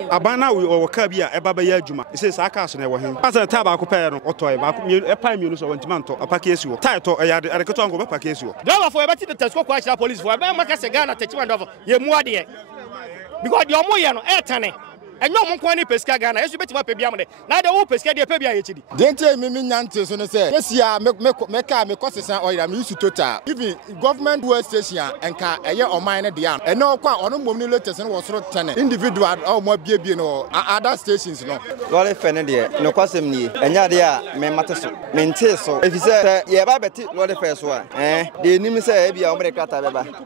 Abana we or Kabia, a Baba Yajuma. It says, I can't never him. As a tobacco pair or toy, a prime minister went to Manto, a Pacasu, title, a Cotongo, Pacasu. Driver for a better Tesco question police for a Macasagana, Techuan, Yemuadi. Because you're more airtane. And no one can pesca Ghana, as you bet my Pebiamade. Neither will pesca the Pebia HD. Don't tell me, Nantes, and say, yes, yeah, make a cost or I'm used to total. Even government work station and car a year or mine at the end. And no quite on woman letters and was not individual or more baby or other stations. No, Lolly Fenedia, no question me, and Yadia, me matters, maintain so. If you say, yeah, Babette, Lolly first one, the name is a be America.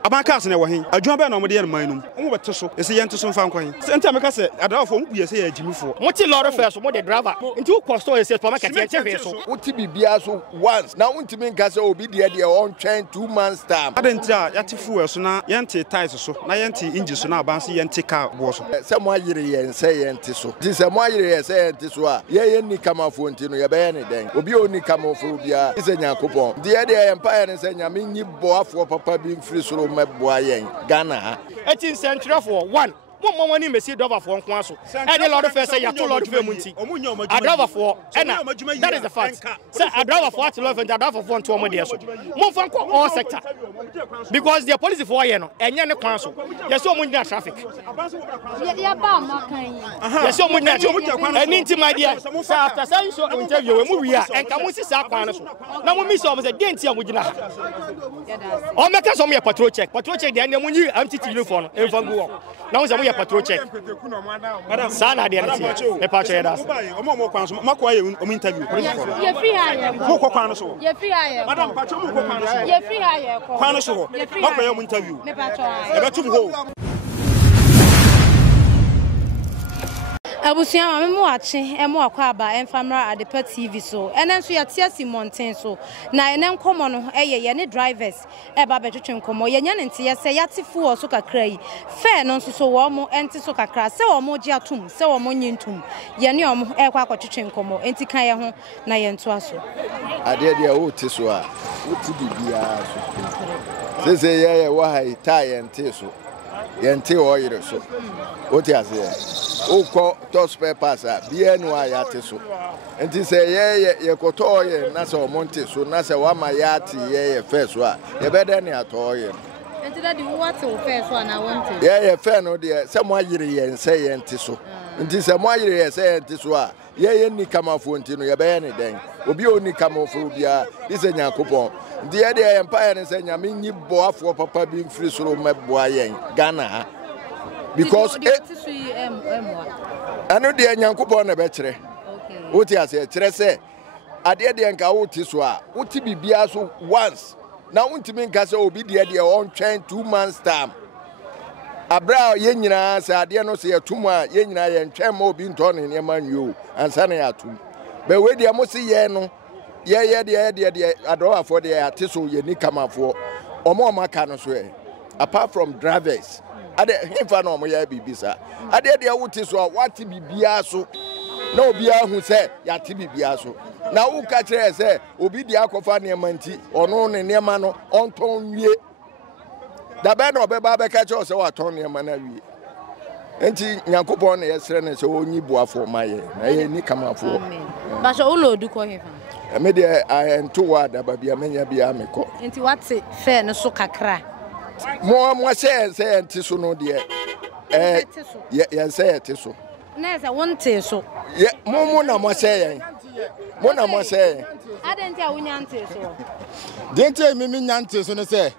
About Castle, a job on the minum, over Tussle, is a young to some fountain. Santa Macassa, we say Jimmy for. What's a lot of first, what the driver? Into cost or says for my cat. What to be Biaso once now, want to make Gasso will be the own train 2 months' time. I didn't tell Yatifu, so now Yanti ties so, Yanti injus, so now Bansi Yanti car was. Some more year and say Antiso. This a more year say Antiswa. Ye any come off Fontino, your banner then. Obi only come off Rubia is a Yakupon. The idea empire and saying, I mean, you bought for Papa being free so my boy, Ghana. 18th century for one. One money may see driver for one council. And a lot of us say you 2 Lord Vemunti. A driver for that is the fact. Say a driver for 12 and a driver for 1 to 1 years. More fun all sector. Because the police for you and you're council. There's so much traffic. There's so much and into my dear. After saying so interview we are and come see Saquanos. Now we miss almost a dent here with you. Or make us on your patrol check. Patrol check the end when you empty uniform. Now we patrol check. Sana the energy. A patch us. Mako interview. You're free hire. You're free hire. Madam Pacho. You're free hire. Panaso. Mako interview. Abusia me watching emo akwa aba enfamra Adepa TV so enen so yatia Simonten so na enen komo no ye ne drivers e ba betwetwe komo ye nya nte ye se yatifu so kakra yi fe no so wo mo enti so kakra se wo mo gi atum se wo mo nyintum ye ne omo e kwa akotwetwe komo enti kan ye ho na ye nto aso ade de wo ti so a wo ti bibia so se ye wo ha ita ye nte so ye nte wo yire so wo ti ase Oko to spare passa, BNY yate so. And to say, ye kotoye, Nasa Monte, so Nasa Wamayati, ye first one. You better than your toy. And to that, what's the first one I want to? Yeah, fair no dear, someone ye and say Antiso. And tis a more ye say Antiswa. Ye any come off Fontino, your banner then. Obi only come off Rubia, this is your coupon. The idea empire and saying, I mean, you bought for Papa being free so my boy, Ghana. Because I know the Yankupon a better. What I say, Tresse, I did the Anka Otiswa, what to be Biaso once. Now, want to make us obedient your own train 2 months' time. A brow Yenina said, I dare not say a tumor, Yenina and Chamo being torn in Yaman and Sanayatum. But where the Amosi Yano, the Adora for the Artiso Yenikama for, or more Macanos way, apart from drivers. Ade himfa no mo ya bibisa ade de wuti so what bibia so na obi ahu se ya ti bibia so na wo ka kire se obi di akofa ne manti ono ne ne ma no onton wie da be na obeba be ka kire se wa ton ne ma na wie enti Nyankopon na yesre ne se onyi buafo maye na ye ni kamafo ba so ulodu ko hefa me de ento wa da ba bia menya bia me ko enti what fair no so kakra More say Antiso no dear. Yes, say it so. Nes, I want to so. Yeah, Mona must say. Mona must say. I didn't tell Winantes so. Didn't tell me Nantes on say.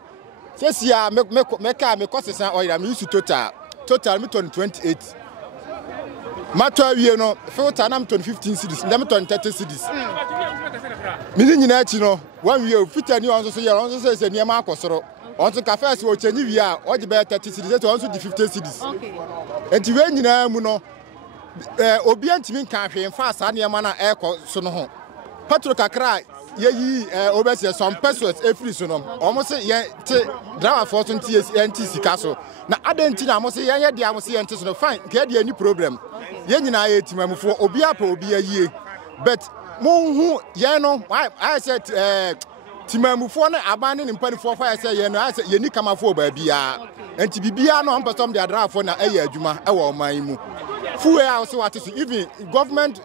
Says ya make costs or I'm used to total me 28. Matter you know, filter I'm 15 cities, let me 30 cities. Meaning you know, 1 year, 50 new answers, you also says a near Marcos. On the cafes or Chenivia, or the better 30 cities, also the 50 cities. Okay. And to when you know, Obiant mean cafe and fast, and your manner air sono. Patroka cry, ye, obviously, some persons every sono. Almost say, yeah, driver for 20 years, NTC Castle. Now, I don't think I must say, yeah, I must see Antisno fine, get any problem. Yen I ate him for Obiapo be a year. But, Moon, who, yeah, no, I said, Timamufo na abane ne mpanifo fa say ye no ase ye ni kamafo ba bia enti bibia no ampesom de adrafo na eye adwuma e wo man mu fuel house what is even government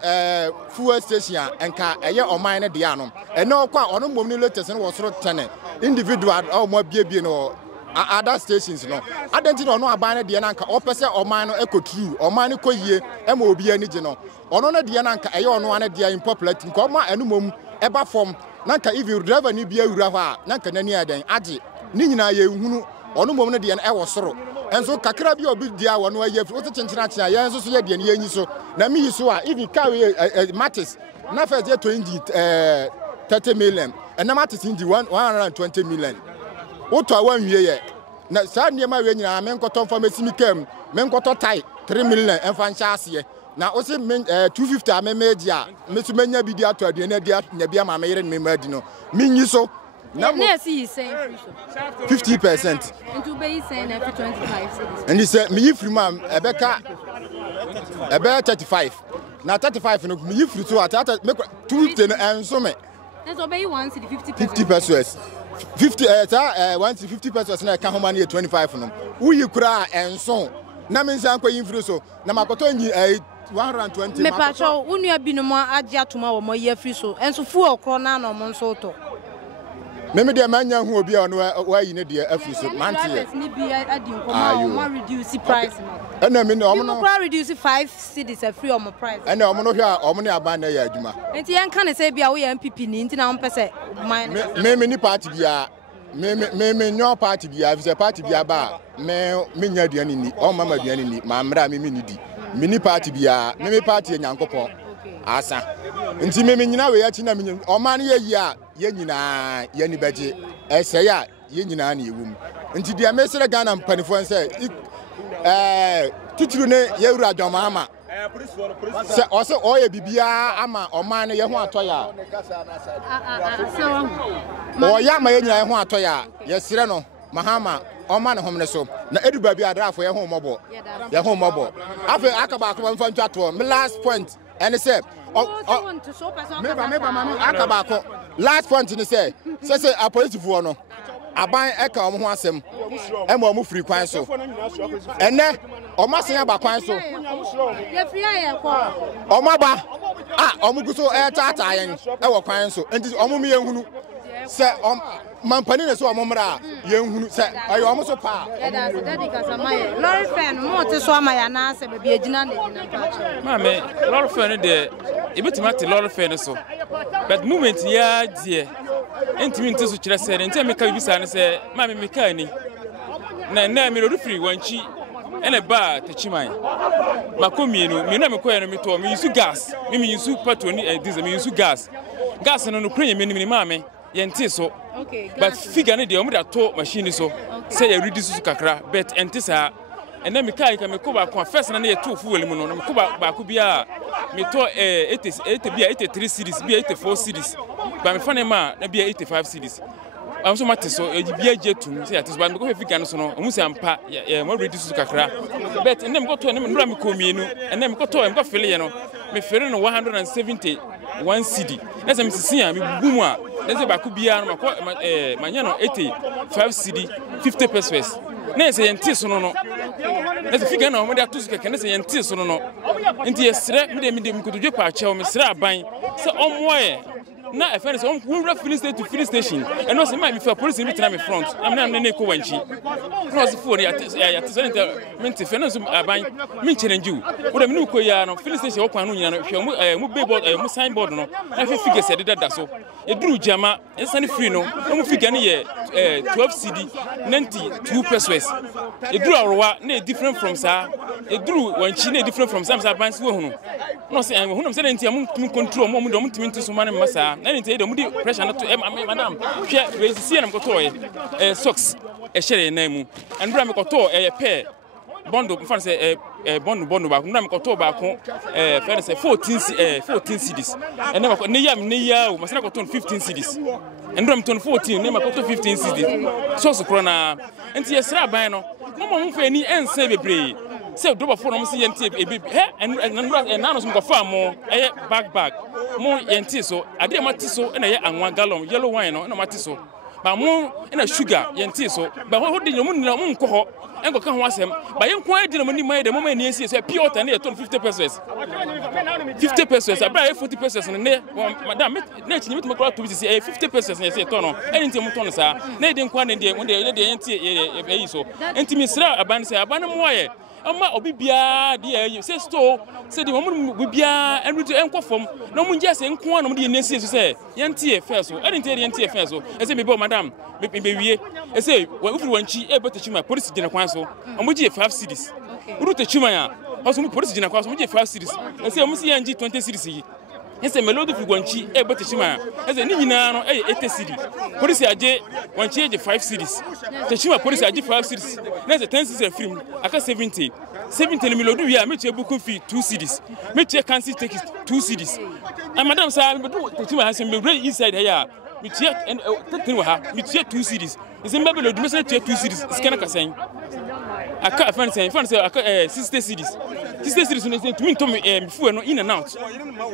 fuel station enka eye oman ne de anom ene okwa ono mom ni latest ne wo soro 10 individual o mo biebie no other stations no identity ono abane de na nka opese oman no ekotru oman ne koyie e ma obi ani je no ono na de na nka eye ono ane de impopular nka ma enu mom eba form nanka if you driver ni bia wura fa nanka nani adan age ni nyina ye hunu ono mom ne de e wo soro enso kakra bi obi dia wo no aye wo te chenchena chia ye enso so ye de ne yanyi so na mi so a if you carry matters na first ye 30 million and na matters in 120 million wo to awan wie ye na sa ne ma we nyina men koto pharmacy mi kam men koto tai 3 million enfa ncha ase na o se 250 amemedi a mesu menya bi di ato aduane dia nya bia ma meyere me madi no minyi so na see saying 50% into be saying every 25 cities and he said me free man ebeka 35 na 35 no me free so atata make 210 enso me let's obey 1 city 50 pesos 50 1 city 50 pesos na ka homa na 25 no uyi kura enso na me nsan kwa yin so na makoto nyi 120 me pacho unua binomo age atoma wo mo ye free so enso fu okro na no mo nso to me de manya hu obi a ono wa yi ne de afri so mantie ni bi adi nkomo mo reduce price no ena me no mo reduce 5 cities a free on price ena mo no hwe a mo ne aban na ya adwuma enti yen kan say bia wo ya MPP ni enti na mo pese me ni party bia me nyo party bia visa party bia ba me nya aduane ni o mama aduane ni ma mra me ni di me ni party bia me party enyankopon asa nti me nyina we ya chi na me o ma na ye yi a ye nyina ye ni beje ese ya ye nyina na ewum nti dia me sere Ghana mpanifo nse tituru ne ye wura adwama ama se o se o ye bibia ama o ma na ye ho atoya o ya ma ye nyina ye ho atoya ye sere no mahama o ma na homne so na eduba bi adrafo ye ho mobo afa akaba ko mfa ntwato me last point and say akabako last point ni say a police for no aban eka omo ho asem e ma omo free kwan so ene omo asen aba kwan so ye free aye ko omo ba omo guso e tata yen e wo kwan so enti omo me yehunu se mampani ne so omo mra yehunu se ayo omo so pa daddy kasamaye lorry fan mo te so amaya na se be agina na agina mame lorry fan de ebetimati lorry fan so but moment ya die entimi nte so kire se enti me ka bibisa ne se mame me ka ni na me rodu free wanchi ene ba techiman makomienu me na me koye no me to me use gas me use petrol ni diesel me use gas no no krenye me ni mame yenti so okay but figure ne de omo da to machine so say ya reduce su kakra but enti sa ene me kai ka me ko ba ko first na ye to fuel mu no me ko ba ko bia me to 80 bia 83 series bia 84 series ba me fane ma na bia 85 series am so mate so bia je tum say atis ba me ko figure no so no omu se ampa mo reduce su kakra but ene me ko to ene me nura me ko mienu ene me ko to me ko fele ye no me fere no 171 cedi na se me sisi a me bubu mu a na se ba ko bia no manya no 85 cedi 50 pesos na se yenti so no na se figure na o mo da to su keke na se yenti so no nti yesre me de me kotodwe pa achew me sre aban se omoye na e fere se on wura filling station to filling station and no se my me for police me tena me front na me ko wanchi no se fu ya tesente me nti fe no so aban me challenge you wo da me no ko ya no filling station wo kwan no nyina no hwe mu billboard mu signboard no na fe figure se de da so e duru jama insane free no mu figure ne ye 12 cd 92 pesos e duru awrowa na different from sa e duru wanchi na different from some aban se wo hunu no se hunu se nti am control mo do mutimi nti so mane masa na nti do mudi pressure na to madam hwe we see na mkoto socks e shere na mu and bra mkoto pair bondo mfa se bondo ba na mkoto ba ko fair say 14 cedis and na ne ya o masana koto 15 cedis and bra mton 14 ne makoto 15 cedis so so krona nti yesra ban no mo mo mfa ni ense bebre say do before no say yenti and now some go farm mo bag mo yenti so ade mati so na ye anwa gallon yellow wine no na mati so ba mo na sugar yenti so ba ho de nyomu na mo nko ho enko ka ho asem ba yen kwa de na mo ni mai de mo mai ni esi so pure water na ye ton 50 pesos 50 pesos abra 40 pesos ne madam na chi nyimit makwa to bi si 50 pesos na ye ton no enti mo ton sa na de nkwa na de yenti e so enti mi sra aban se aban mo ye ama obibia de say store say de mo bibia enruto enkofom na mo nje se nko na mo de nesi so say yenti e first so enti de yenti e first so e say me bo madam me wie e say we ufiri wanchi e beto chima police gina kwan so mo je 5 cities uruto chima ya also mo police gina kwan so mo je 5 cities e say mo si yanji 20 cities yi e say melody ufiri wanchi e beto chima e say ni nyina no e 80 cities police aje wanchi e je 5 cities te chima police aje 5 cities na say 10 cities film aka 70 melodu wi a me tie buku fi 2 cities me tie cancer take 2 cities and madam say me do te chima hasen me ready inside here me tie and te ha me tie 2 cities is me melodu me say tie 2 cities skena ka sen aka fan say aka 60 cities no say to me to me fu no in and out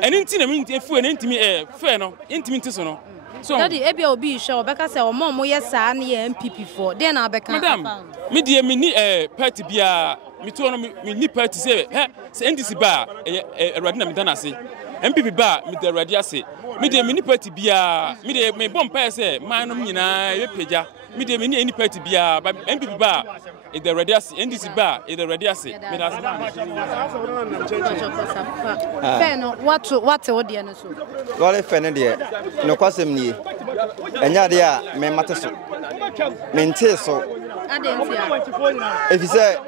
and inti na me fu na intimi fair no intimi nti so no so daddy e bia obi hwe obeka say o mo ye saa na ye MPP for den na obeka madam me die me ni party bia me to no me ni party say say NDC ba Erwade na me dana say MPP ba me de Erwade ase me die me ni party bia me de me bom pa say man no nyina ye peja me de me ni any party bia ba MPP ba e de Erwade ase NDC ba e de Erwade ase me da fair no what o de no so lole fe ne de no kwasem ni enya de a me mate so me nte so adentia efise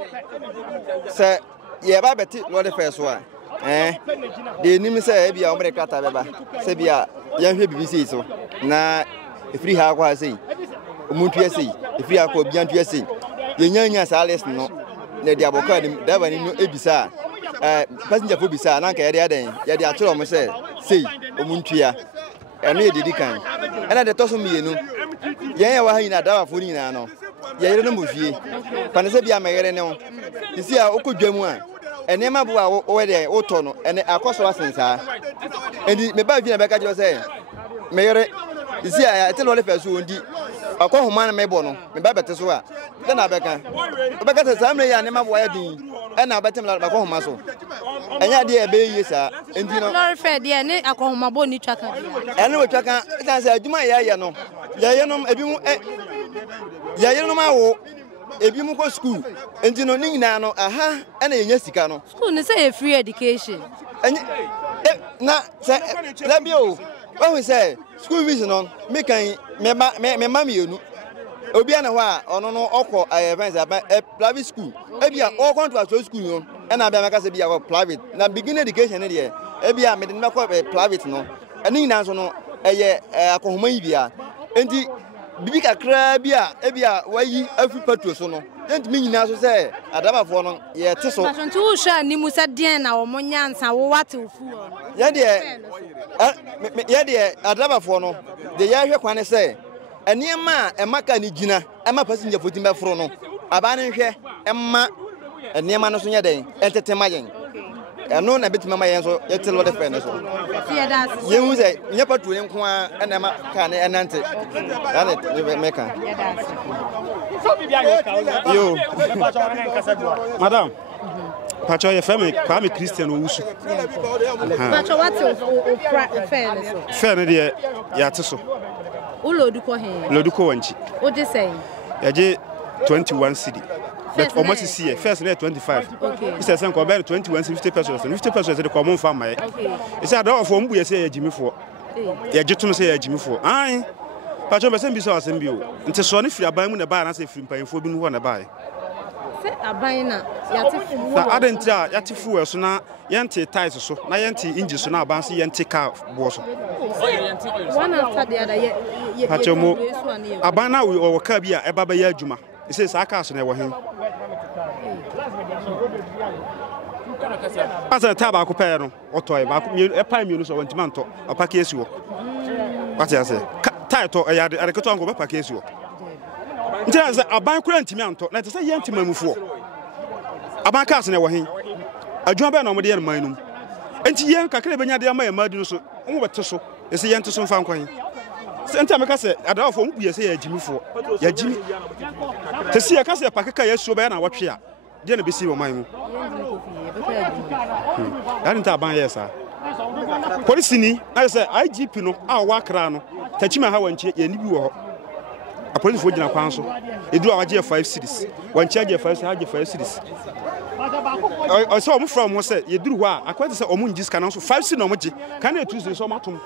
se ye ba beti lole fe so a de nim se e bia o mere krata beba se bia ye hwe BBC so na efiri ha kwa sei omuntu ese efiri akọ biantu ese ye nyanya sa list no na de aboka nim da ba ni no ebisa passenger fo bisa na nka ye de aden ye de atoro mo se sei omuntu ya eno ye didi kan ena de toso mienu ye wa ha ina da ba fo ni na no ye yere no mo fie pa ne se bia megere ne ho isi a okodwamu a ene ma bo a wo de wo to no ene akoso asensa eni me ba fie na be ka je se megere isi a ete lo le fa so ndi akọ homa na me bo no me ba bete so a de na be kan obeka se samre ya ne ma bo ya din ena betem la akọ homa so enya de e be yi sa ndi no lori fe de ne akọ homa bo ni twaka ene wo twaka ita se adwuma ya no ya no ebi mu ya no ma wo ebi mu ko school ndi no ni nyina no aha ena yenya sika no school ne say free education na se labio when we say school fees no me kan me ma mienu obi ana ho a ono no okọ events private school ebia all contract school no e na bia maka se bia private na beginning education ne de ebia me de me ko private no eni nyina so no eye akohoma yi bia enti bibi kakra bia ebia wayi afi patro so no enti me nyina so se adabafo no ye te so passion tu sha ni musa den na wo monyansa wo wate ofu ye de adabafo no de ye hwe kwane se eniema emaka ni gina ema passenger fotin be foro no aba ne hwe emma eniema no so nye den entetema yen eno na betima ma yen so yetel wo de fe ne so ye hu se nye patu ne nko a ena ma ka ne enante ane meka yo madam Pacho ye femme kwa me Christian Owusu. Pacho what o fairness so. Fair de ya teso. O loduko he. Loduko wanchi. O je say. Ya je 21 cedi. But almost see here first na 25. Okay. It's say ko be 21 50 pesos. 50 pesos de ko mo fa mai. Okay. It's say that for mbu ye say ya jimifo. Ya je tunu say ya jimifo. Ai. Pacho be say bi so asem bi o. Nti so ne firi aban mu na ba na say firi mpanfo bi nu ho na ba. Abaina yatifu na adentia yatifu eso na yente ties so na yente engine so na abanse yente car bo so one after the other ye pachomo abana we o car bia eba ba ya adwuma e say sa car so na wo hen asa ta ba ko pe no otoy ba ko e pa mi no so wantima nto opaka esi wo what you say title e ya de keto ango ba paka esi wo ntia aban kura ntimi anto na te say yenti mamufuo aban cars na wo hen adwuma bɛ na ɔmo de yɛ no man num enti yɛn kakra benya de ama yɛ madu no so ɔmo bɛte so ɛsɛ yɛn te so mfa nkwan senta me ka sɛ adawfo ɔmo buye sɛ yɛ agimifo yɛ agimi te si yɛ ka sɛ pakeka yɛ suo bɛ na wɔtwe a de na besi wɔ man mu ya nta aban yɛ sa police ni I say IGP no a wa kra no tachima ha wanche ye ni bi wo ho a police fo gina kwan so edu a waje 5 cities wanche age 5 cities age 5 cities I saw mu from mo say ye duru ho a akwete say omu ngi scan so 5 cities no mo je kan na Tuesday so matom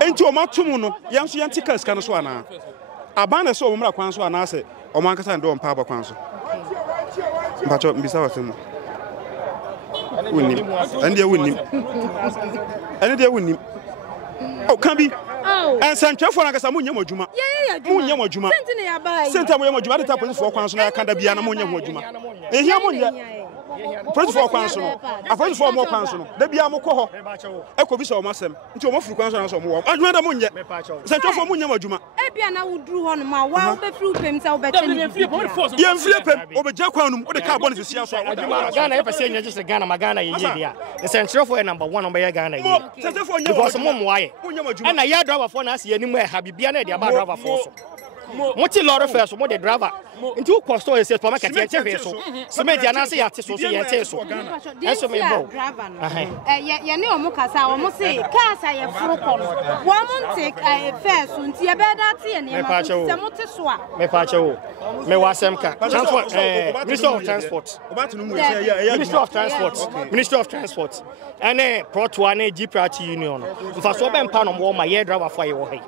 enti o matom no ye so ye ntika scan so ana aban na so o mra kwan so ana say o man kasa ndo mpa ba kwan so mpacho mbisa wasem Unim. And they win him. And they win him. Oh, can be. Oh, and Sancho for Nagasamunya Mojuma. Yeah, Munya Mojuma. Senta Mojuma, the police for Consul, Candabiana Munya Mojuma. And here Munya. Police for Consul. A police for more council. The Biamo, Echo Biso Massam, into a more council or more. I'd rather Munya. Sancho for Munya Mojuma. Ebiana would do on my wild fruit himself better than flip him over Jacquanum or the carbon is here. Ghana ever saying just a Ghana Magana year. The Central for number 1 on Ghana. Because mom why? And a yard driver for us anywhere have you been about driver force. Multi lot of first, what the driver into Costo is a supermarket. Cement and I say at so yes, me go. Ya know Mocasa, almost say, Casa, a fruit. One take a fair soon, see a bed at the end. Me Pacho, me Wasemka, Minister of Transport, Minister of Transport, Minister of Transport, and a Pro to an GPRT Union. For so ben pound on my year driver for your way.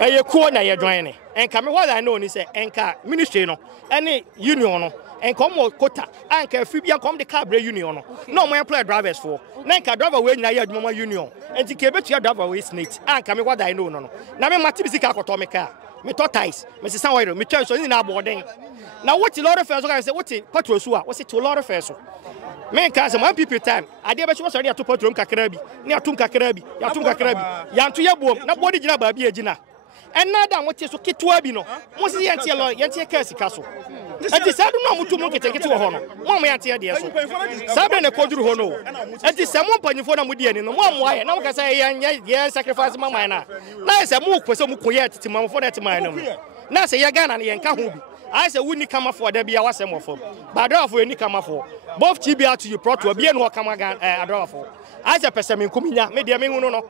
A corner you're joining. And come what I know is a anchor ministry no any union no and come quota anchor Fibia come the cabre union no more employer drivers for nanka driver we na yard mama union and the kebe your driver we snake and come what I know no na me matibisika kotomeka me tortoise me se sanwero me twa so ni na boarding na what a lot of first I say what patrol so what it to a lot of first men can say 1 people time ade be so sorry to patrol kakra bi ne atum kakra bi ya to yebom na body gina ba bi agina and now that what is so kitwa bi no mo si yantie lo yantie ka sika so enti sa do no mutu mo kete kete wo ho no mo yantie de so sa be ne koduru ho no enti sa mo mpanyifo na mo di ani no mo amoa na mo ka say yan sacrifice mama na say mo kwese mo koye tete mamfo na tete man no na say ya Ghana na yen ka ho bi I say we need come for there be our same of but therefore any come for both TBR to you pro to be no come again adorafo I say person me kuminya me dia me hu no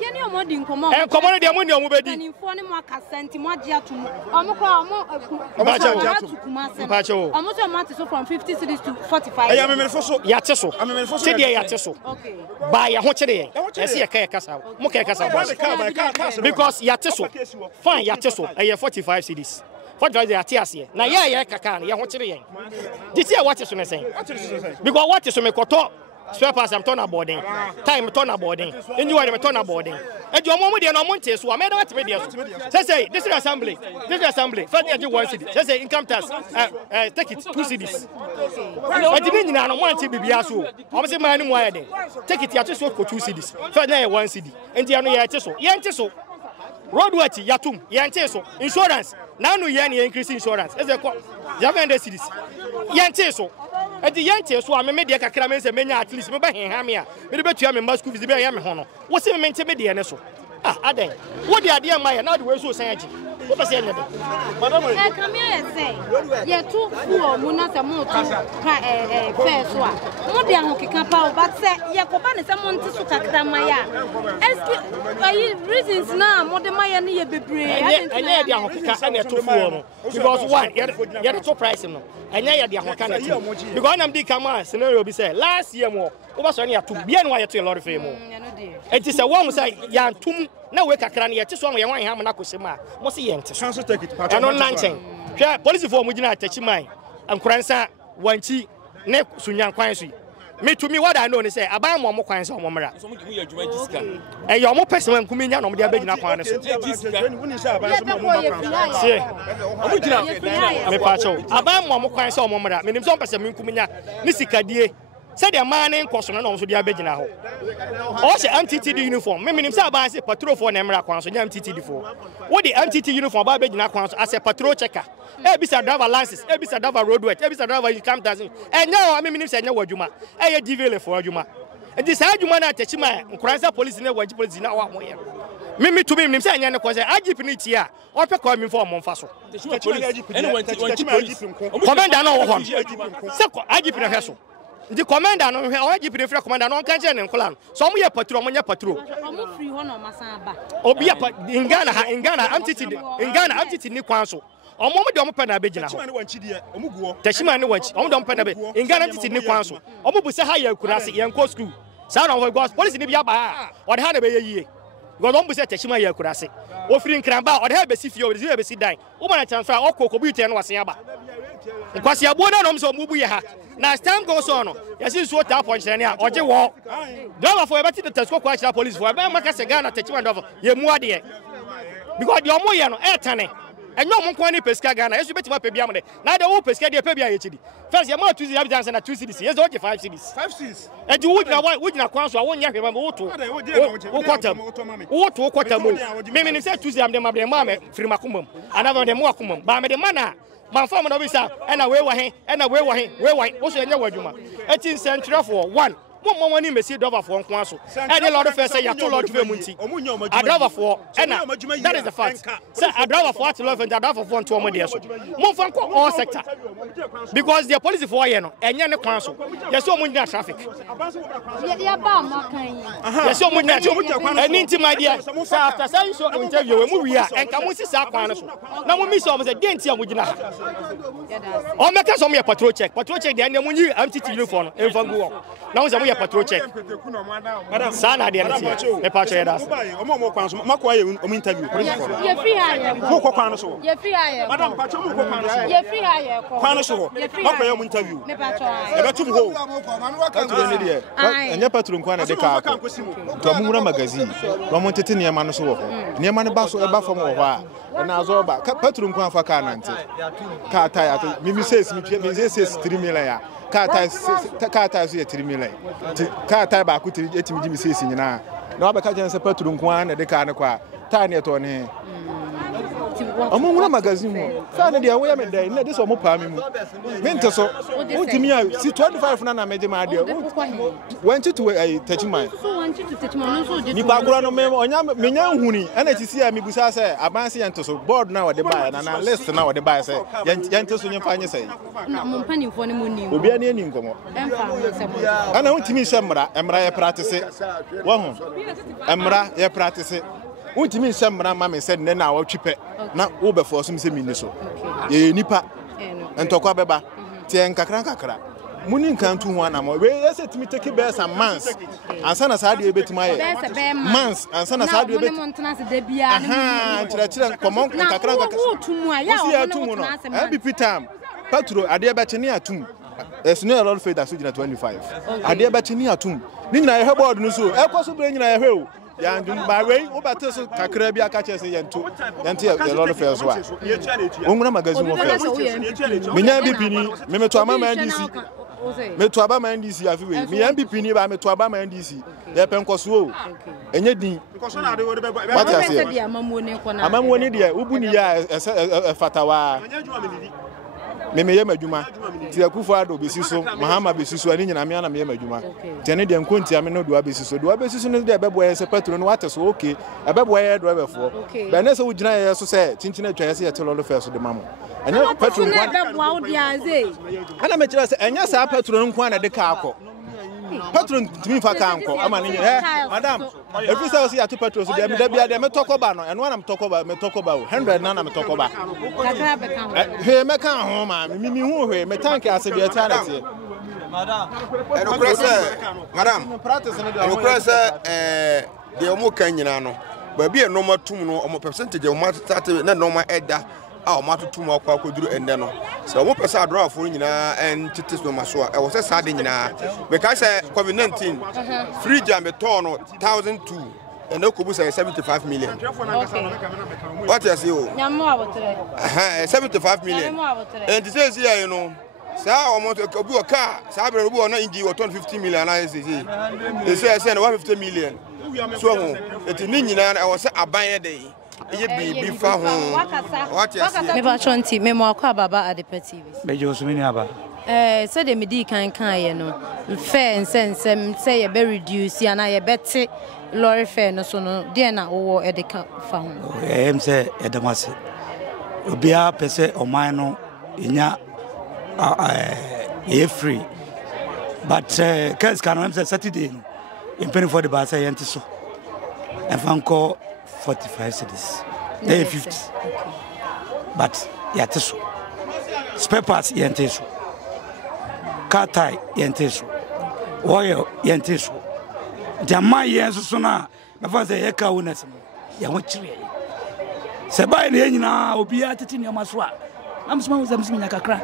ye ne omodi nkomo e nkomo ne dia mo ne omubedi ninfo ne mo akasenti mo age atum omo kwa omo bacho omo so amount so from 50 cities to 45 ya me menfo so ya te so se dia ya te so okay ba ya ho kire e se ya kai kasa mo kai kasa because ya te so fine ya te so e 45 cities what does the atiasie na ya kaka na ya ho kire yen this year what is so saying because what is so me koto spare parts am turn boarding time turn boarding anywhere me turn boarding e di omo mo de no mo nte so am na what me de so say this is assembly first day 1 city say income tax take it 2 cities e di ni na no mo anti bibia so o say man ni mo aye de take it ya to so 2 cities first day 1 city enti ya no ya te so road work yatum yente so insurance now no yen increase insurance e say ko 700 cities yente so e di yente so am me de kakra me say menya at least me ba henha me a me de betua me school fees be ya me ho no wo say me mente me de ne so aden wo de ade ma ya na de we so san agi wo be say ne de madam e come here say ye tu fu mu na say mo tu ka fair so a mo de ho keka pa but say ye ko ba ne say mo nti so kakra ma ya reasons na mo de ma ya ne ye bebre anya de ho keka na tu fu no because one ye the top price no anya ye de ho keka na tu because am di kama scenario be say last year mo wo ba so ne ya tu bia no ya to a lot of fame it is a one say ya tum na we kakra ne ye te so mo ye wan ha mo na kosema mo se ye nte so take it part no nanchen hwe police for mo gina atachi man ankuransa wanchi ne sunyan kwan so me to me what I know ni say aban mo kwan so mo mra so mo gimu adwuma jiska e yo mo person wan kumi nya no mo de abegina kwan ne so jiska woni say aban so mo kwan se o gina me pa cho aban mo kwan so mo mra me nim so person me kumi nya ni sikadie Said the man in Costa no so dia begina ho. O se MTTD uniform. Me minim say ba say patrol for na emra kwan so nya MTTD for. What the MTT uniform ba begina kwan so as a patrol checker. E bi sa driver license, e bi sa driver roadwork, e bi sa driver income tax. Enya o me minim say nya wadwuma. E ye DVL for wadwuma. E di sa adwuma na techima nkransa police na waji police na wa mo ye. Me to me minim say nya ne ko say IGP ni tia. O pe call me for mo mfa so. Commander no wo ho. Se ko IGP na hwe so. The commander no IGP dey free commander no kan je ne nkola. So mo ye patrol mo nya patrol. Omo free ho no masan ba. Obi ya in Ghana MTT ni kwan so. Omo mo de omo pe na begina ho. Tashima ne wanchi. Omo de omo pe na be. In Ghana MTT ni kwan so. Omo bu se ha ya kurase ye nko school. Sa na ho go police ni bia ba. O de ha na be ye yie. Go don bu se Tashima ya kurase. O free nkramba o de ha be si fie o de be si dan. O ma na transfer o kokobu ite no wase ya ba. Because ya boda no so mubu ye ha. Now as time goes on, you see so tap on China or the war. Driver for everything the Tesco Quacha police for a Ghana Tachman of ye muadie. Because your moyano, airtane. And no one quantity pesca Ghana, as you bet my pebiamade. Now the old pesca de pebia HD. First, your mother to the evidence and 2 cities. Yes, only 5 cities. 5 cities. And you would not cross or 1 year remember what Maybe say Tuesday, I'm the mamma, Frimakumum, another the Moakumum, Bama the Mana. My former officer, and away were and away were what's your word? 18th century for one. One money may see driver for one council. And a lot of us say you're too large for Munti. I driver for and that is the fact. Say I driver for 11 and I driver for 1 to 1 years. More fun all sector. Because the police for you and you're the council. There's so much traffic. There's so much and into my dear. After saying so interview, we are and come with this. Now we miss almost a dent here with you. Or make us on your patrol check. Patrol check the end when you MTT uniform. Now we patrol check. Sana dia nti. E pa che das. Omo kwan so makwa ye interview. Ye free hire. Mo ko kwan so. Ye free hire. Madam pa che mo ko kwan so. Ye free hire ko. Kwan so. Makwa ye interview. Me pa che. E betum ho. Patrol ni dia. Anya patrol kwan na de ka ko. To mo mura magazine. Ro mo tete niam no so wo. Niam no ba so e ba fam wo ho a. Na zo ba. Patrol kwan fa ka na nti. Ka tire. Me say 3 million ya. Kata so ye 3 million. Kata ba ku 3 etimi jimi sesi nyina. Na obeka je nse paturu nko na de ka ne kwa. Ta ne to ne. Omo ngura magazine mo. Fa ne dia wo ya me dai na de so mo pa mi mu. Me nte so. Untimi a si 25 na meje ma de. Wanti to Tachima. So wanti to Tachima no so de. Ni ba kura no me onya menya nhuni. Ana ti si a mi busa se abanse yento so board na wo de buy na list na wo de buy se. Yento so nyemfa nye se. Na mo mpanimfo ne mo ni. Obi ani ani nkomo. Ana untimi shemra, emra ye practice. Wo ho. Emra ye practice. Untimi shemra ma me se ne na wo twipe. Na wo be force me se mi ni so. Ye nipa. Entokwa beba. Tie nkakra. Muni nkan tu ho na mo. We yes timi take bears and months. Ansa na saa de betima ye. Months. Ansa na saa de bet. Aha, tira komon nkakra. Wo tumu a ya wo tumu no. MBP time. Patro ade be cheni atum. Esno a lot fader so gina 25. Ade be cheni atum. Ni nyina ye he board no so. E koso bre nyina ye he o. Ya ndum ba we wo bate so kakra bi aka chese yento a lot of fair so a. Wonwuna magazine wo fair. Minya MBP ni me meto amama NDC. Me to aba man DC afi we me MBP ni ba me to aba man DC ye penkoso o enye din what you say amamuo ni de ubu ni ya fatawa me ye madwuma ti akufo ado besi so mahama besi so ani nyina me ana me ye madwuma ti ene de nkonti ame no do abesi so no de bebo ye se patro no wate so okay bebo ye driver fo be na se wo gina ye so se tintina atwa ye se ye telo lo first de mamo anya patro no ana me kira se anya sa patro no kwa na de ka akọ patron timi fa ka anko ama ni madam every say you to patron so dem da bia dem tokoba no eno na mtokoba me tokoba 100 na mtokoba kakra be ka ho he me ka ho ma mi hu he me tank ase bi eternity madam eno press madam practice no press de omo kan nyina no ba bia no matum no omo percentage o ma start na no ma eda a ma tutu ma kwa koduru ende no so mo pesa adro afo nyina en titis no maso e wo se sa de nyina be ka say COVID-19 free jam be turn no 1002 and no kubu say 75 million. Okay. What you say o? Nyamo abotre. 75 million. And this is here you know Sa o mo obi o car sa bre obi o na inji o 15 million na say they say na 150 million so ho eti ni nyina na wo say aban ye dey ye bi fa ho what you say me ba chonti me mo akwa baba Adepa TV be jo so mini aba say de medi kan ye no fair nsensem say ye be reduce ya na ye bete lorry fair no so no de na wo e de ka fa ho em say edamase obia pese oman no nya free but case can am say Saturday no in penny for the bus yent so and fanko 45 cedis they 50 but yet so spare parts yent so car tie yent so oil yent so jama yen so na na fa say ye ka wona sem ya ho kire se bai ne nyina obi atete ne ma so a am so ma zam nya kakra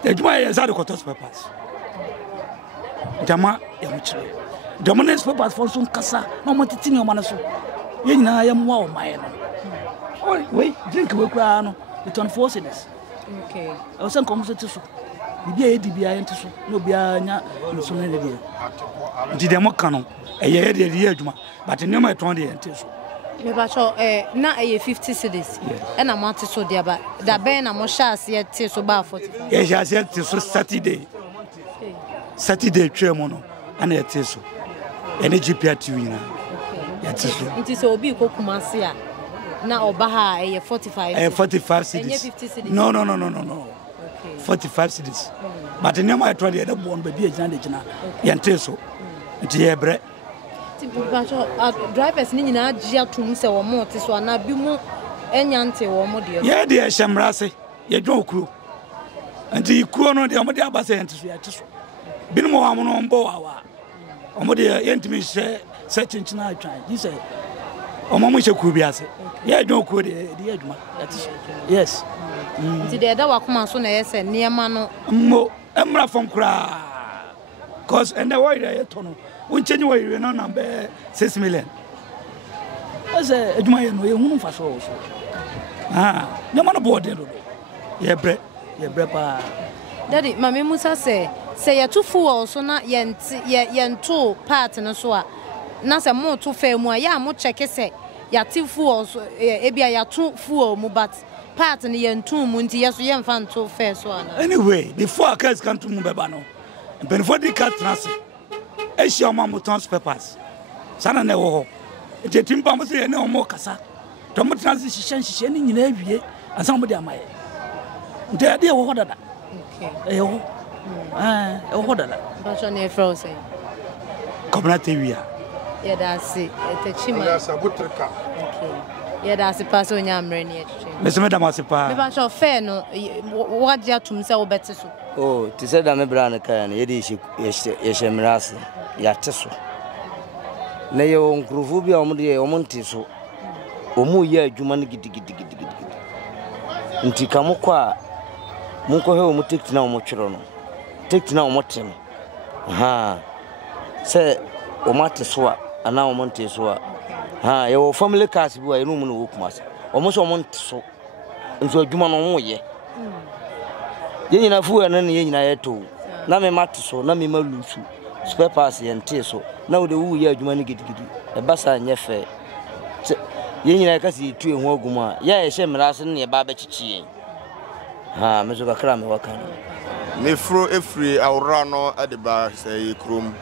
the juma is at the quarters papers. Jama yamuchire. Dominance papers for some kasa. No more titting your manaso. Yena am wow my no. Oh, wait, drink we cry no. The 24 cedis. Okay. I was come to so. Bibia edibia ento so. No bia nya no so na dey. Nti dem ka no. Eye dey adwuma. But no my ton dey ento so. Me ba cho na 50 cedis e na mo so dia ba da ben na mo sha ase te so ba 45 ye sha ase te so Saturday twemo no ana te so ene GPA TV na ya te so nti so obi ko kumase a na oba ha 45 45 cedis no okay 45 cedis but ne ma to dey da bon ba bi e gina de gina ya te so nti ye bre drivers ni nyina agya tum se wo mo te so ana bi mu enyante wo mo de ye de ehemrase ye dwo okuro anti ikuro no de mo de abase yente so ya te so bi no mo wa mo no mbo wa mo de yentimi hye se chinchina atwan ji se o mo hye kuro bi ase ye dwo okuro de adwuma ya te so yes nti de da wa kuma so na ye se niema no mo emra fon kura cause and the way they tono unche nyi we no number 6 million ase adwuma ye no ye hunu fa so no man board do ye bre pa daddy mama musa say ye to fuel so na ye to part no so a na se mo to fa mu a ya mo check say ya ti fuel so e bia ya to fuel mu but part no ye ntu mu nti ye so ye mfa nto fa so ana anyway before cars can to mu beba no ben for the car transit e shi o ma mo transport papers sana na wo ho e timpa mo se ne o mo kasa to mo transit hihye ni nyina awie ansa mo de amaye nte de wo ho dada okay e wo e wo dada ba so na e fro say Kobna TV ya da si te chima ya sabutrika okay ya da si paso nya amre ni e chiche me se me da ma se pa me ba so fair no wagya tum se wo bete so oh ti se da me bra na kan ye de ye shemrase ya teso na ye onkrufu bi omo de omo ntiso omo ye adwuma no gidigidi nti kamukwa munko he omo tektina omo twero no tektina omo tem se omo ateso ana omo ntiso ye wo family cars bi wa enu mu no wokumase omo so omo ntiso nso adwuma no omo ye ye nyina fu ene ne ye nyina ye to na me mateso na me malusu spare parts ye ntiso na wo de wu ye adwuma no gidigidi e basa nye fe ye nyina ka si tu ehu aguma ya ye hye mrase ne ba ba chichi me zo kakra me wakana me fro efri awra no adeba say krom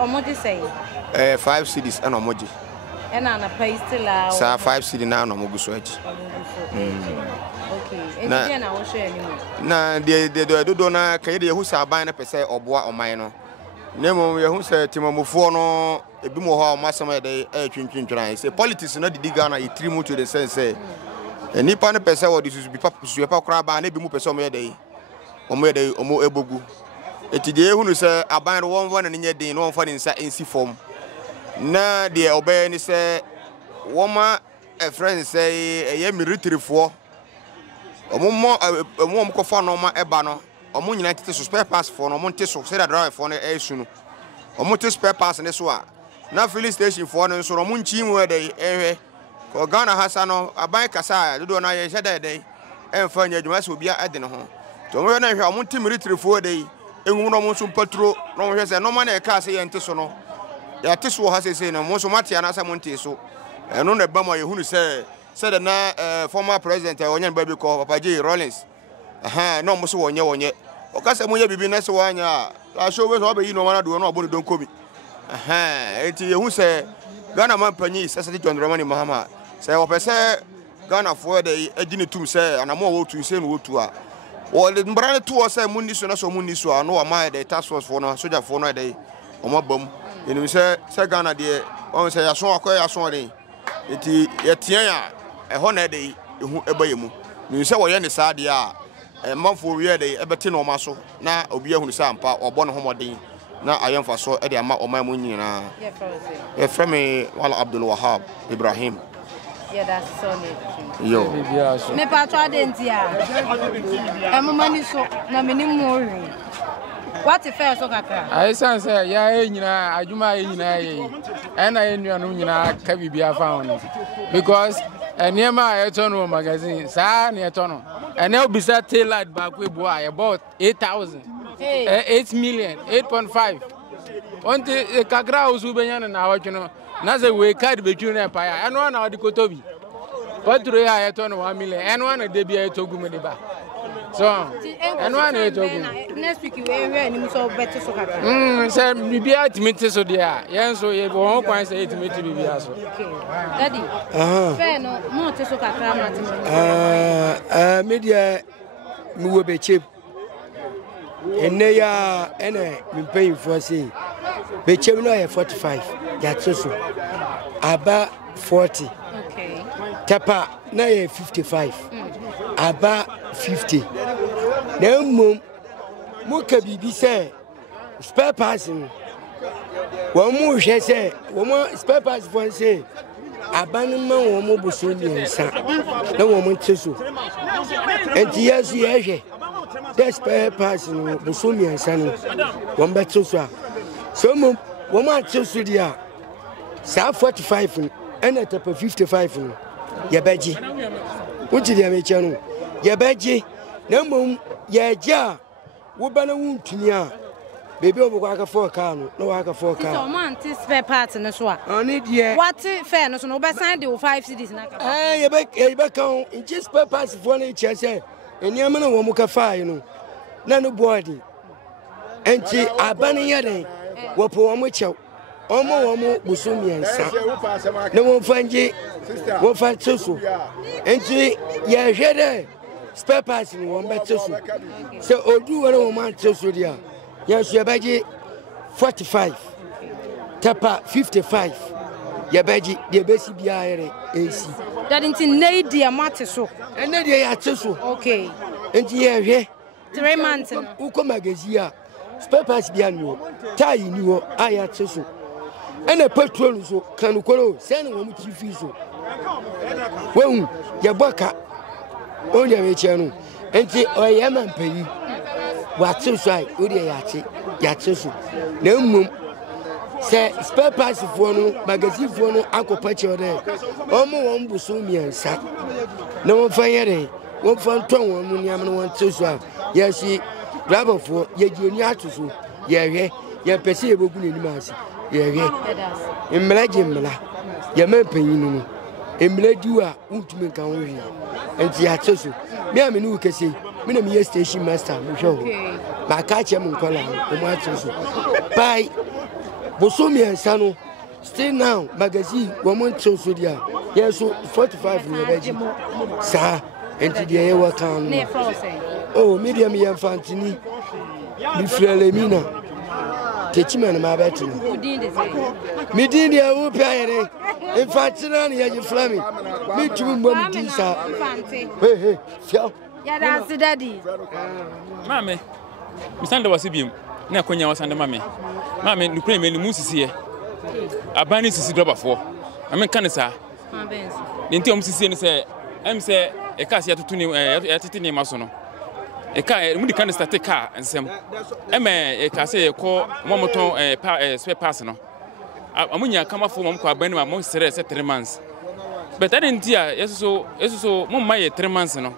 omoji say 5 cities and omoji ena na pay still a sa 5 cities na no moguso aji okay eni na wo share ni na de do na ka ye de hu sa ban na pese oboa oman no nemo ye hu sa timamofo no ebi mo ho masama de twintwintwan say politics no didi Ghana e trimu to the sense nipa ne pese wo disu bi papa su pa kra ba na ebi mu pese omo ye de omo ebogu etide hu no say aban ro won na nye den no won fa ni nsa ensi form na de obey ni say woma a friend say ye military fo omo ko fa no ma eba no omo nyina tete so spare pass for no omo nte so say da driver for no esu no omo te spare pass ne so a na filling station for no so omo nchi mu e dey ko Ghana hasa no aban kasa do na ye hye dey emfa nya adwuma so bia ade ne ho to mo na hwe o mo timilitary fo dey enwu no mo so patro no hwe se no ma na e ka se yente so no ya te so ha se no mo so matia na sa mo nte so eno na ba mo ye hunu se said na former president onye ba bi ko Papa J Rollins no mo so wonye o ka se mo ye bibi na se wanya la show we so ba yi no ma na do no obo don kobi enti ye hu se Ghana man panyi Sesati John Dramani Mahama se o pese Ghana for dey agini tum se anamo wo tu se no wo tu a o le mbrane tu o se munni so na so munni so no ma dey task force for no soldier for no dey o ma bam enu se Ghana dey o se ya so akoya ya so dey enti ye tian ya ho na dey ehu ebayemu ni se wo ye ne sa dey a manfo wie dey ebete no ma so na obi ehunu sa ampa obo no homoden na ayemfa so e dey ama o ma mu nyina ye frame wala Abdul Wahab Ibrahim. Yeah, that's solid. Yo. Me patro adentia. Emumani so na menimu. What if I so kakra? I say ya nyina adwuma nyina ye. E na enuanu nyina ka bibia fa hono. Because eniema ayeto no magazine sa na eto no. Ene obisa tailored back we boy about 8,000. 8 million, 8.5. Onti kakra usubenya na awatwe no. Na say we card between na empire. Eno na odi kotobi. Patro ya ayeto no 1 million. Eno na debi ayeto gumede ba. So, eno na ayeto gum. Next week we ni so better so kakra. Say bibia timete so dia. Yen so ye won kwan say timete bibia so. Okay. Daddy. Fair no, mo te so kakra ma timete. Media mi wo be cheap. Ene ya ene mi pay for say. Be cheap no 45. Ya so. Aba 40. Okay. Tapa na 55. Aba 50. Na mum mu ka bibi say spare parts no. Wo mu hwe say wo mu spare parts for say abanuma wo mu boso nsa. Na wo mu tseso. Enti yesu ye hwe. The spare parts no boso nsa no. Wo mbetso so a. So mu wo mu atseso dia. Sa 45 and at 55 no. Ye beji. Wuti dia me chanu. Ye beji. Na mum ye ja wo bana wuntuni a baby oboko aka for car no na wa aka for car so man ti spare part no so a oni die what fair no so no be sign the 5 cedis na ka ye be kan in just spare parts for na che say eniam na wo mu ka fa no na no board enti abani ye den wo po wo mu chew wo mu busumi ensa na wo fanje wo fa tsoso enti ye hwede spare parts ni won better so so odu were won man tsoso dia yes ye baji 45 tapa 55 ye baji de besi bia ere AC that inti nei dia mate so ene dia ya tsoso okay enti ye hwe 3 months no uko magazine spare parts bia no tai ni wo aya tsoso ene petrol so kanukoro sen wo mu tifi so wehu ye boka onye mechanu enti oye man pani watu sai odi ya tsesu na mmom se spare parts for no magazine for no akopache ode omo won buso miensa na won fanyere won fan ton won mu niam no won tsesu a yesi driver for ye gieni atuso ye hwe ye pese ye bogu ni masi ye hwe mmela ye man pani no emle diwa untumi kan wo hwe enti ya tsesu me amenu kese me na me station master mo hwe ma ka che mo nkola o mo atsesu bye bosomi ensa no still now magazine wo mo tsesu dia yeso 45 ni beji sa enti dia ye wa kan no oh medium ye infantini bi frele mina techima na ma betu mi din dia wo pia yere infantina ni ye flami mi tumi mo mi din sa hey fio ya that's daddy mame mi sande wasibiem na konya wasande mame nukure me ni musisiye abani sisi drobafo mame kan sa nti om sisi ni se em se e ka se yatutu ni yatiti ni maso no e ka mu di kan start car ensem e ka se ko momoton spare parts no amunya kama fo mom ko abani ma mo sere se 3 months but I didn't hear yeso mo maye 3 months no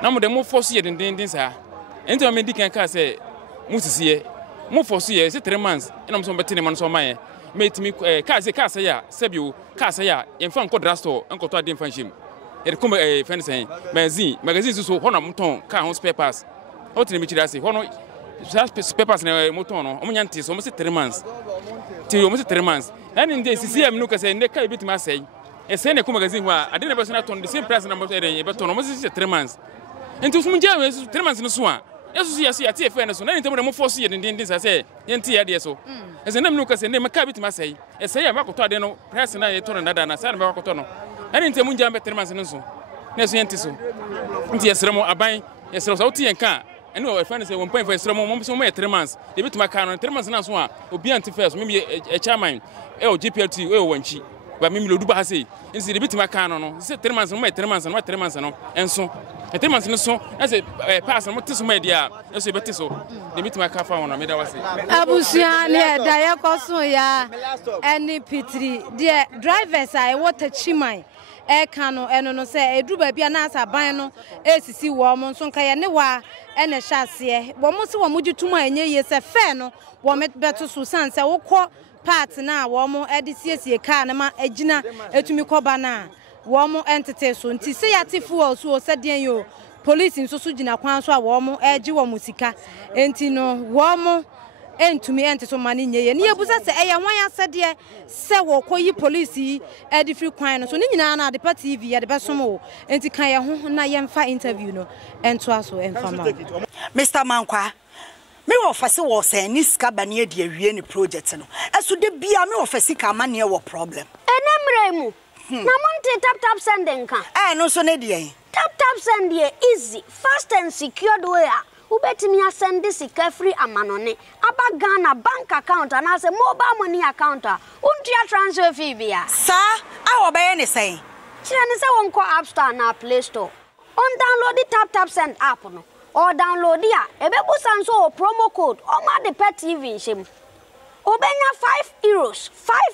na mo de mo force ye den sa enti me di kan ka say musisiye mo force ye say 3 months ina mo so betene man so maye metimi ka say ya sebio ka say ya yemfa nko drasto nko to ade mfa nhim e come fence magazine so ho na mton ka ho spare parts o tini mi chirase ho no spare parts na moton no o nyante so mo say 3 months ti o mo say 3 months na ni ndey CCM no ka say ne ka bitima say e say ne ko magazine ho a ade na be so na ton the same price na mo say e be ton mo say 3 months enti so mo nja 3 months no so a yesu ya tie fe na so na ni temo mo force ye din say yenti ya de so e say na mi no ka say ne ka bitima say e say ya ba ko to ade no price na ye ton na da na say na ba ko to no na ni temo nja be 3 months no so na so yenti so nti yesremo aban yesremo so tie nka ene o fa ne say 1.5 yesremo mo so mo 3 months de bitima ka no 3 months na so a obi anti first me e chairman e o GPLT e o wanchi ba me lo duba ha say nti de bitima ka no say 3 months mo 3 months no 3 months no enso 3 months no so na say pass no tiso me dia enso e betiso de bitima ka fa wona me da wase abusia le da ye koso ya eni pitri de drivers ai water chiman e kanu eno no say edu ba bia na asa ban no esisi wo mo nso nka ye ne wa ene hyase wo mo se wo mo gituma enye ye se fe no wo me beto so san se wo kọ part na wo mo edisiesie car na ma agina etumi koba na wo mo entity so nti se ya tifu o so se den yo police nso so gina kwan so a wo mo eji wo musika enti no wo mo entumi enti so mani nyeye ne yebusa se eye hwan asede se wo koyi police e di free kwan no so ne nyina na Adepa TV ya de besomo enti kan ye ho na ye mfa interview no ento aso emfa ma Mr. Mankwa me wo fase wo se ni ska bane e de awie ni project no eso de bia me wo fase ka ma ne wo problem enemre mu na monte tap sending ka no so ne de tap send ye easy fast and secured way ubetimi asend sika free amanone aba Ghana bank account and as a mobile money account untia transfer fee bia sa awo be ne say kire ne say won ko App Store na Play Store on download the tap send app no or download ya ebebusa so promo code oma Adepa TV shim obenya €5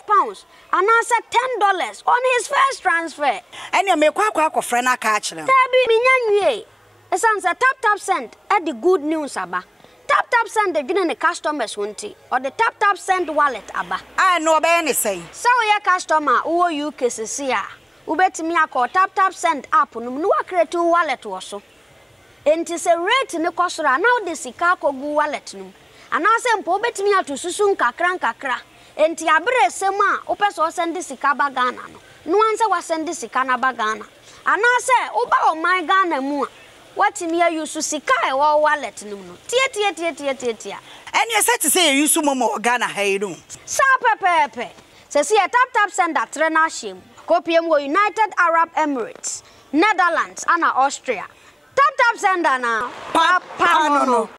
£5 and answer $10 on his first transfer ene me kwa friend aka a kire tabi minyanwie esan say tap send at the good news aba tap send the gina ne customers wonti or the tap send wallet aba no be ne say so your customer wo UK sisi a ubetimi akọ tap send app no no create wallet wo so enti se rate ne kosora now the sika kogu wallet no anase mpo betimi atosusu nkakra enti abere sema opeso send sika ba Ghana no anse wa send sika na ba Ghana anase oba o my Ghana mu a watimi ayusu sika e wo wallet no tie eni se te say yusu momo Ghana hayiru sa pepepe se si tap send atre na him kopiem wo United Arab Emirates Netherlands ana Austria tap send na papa no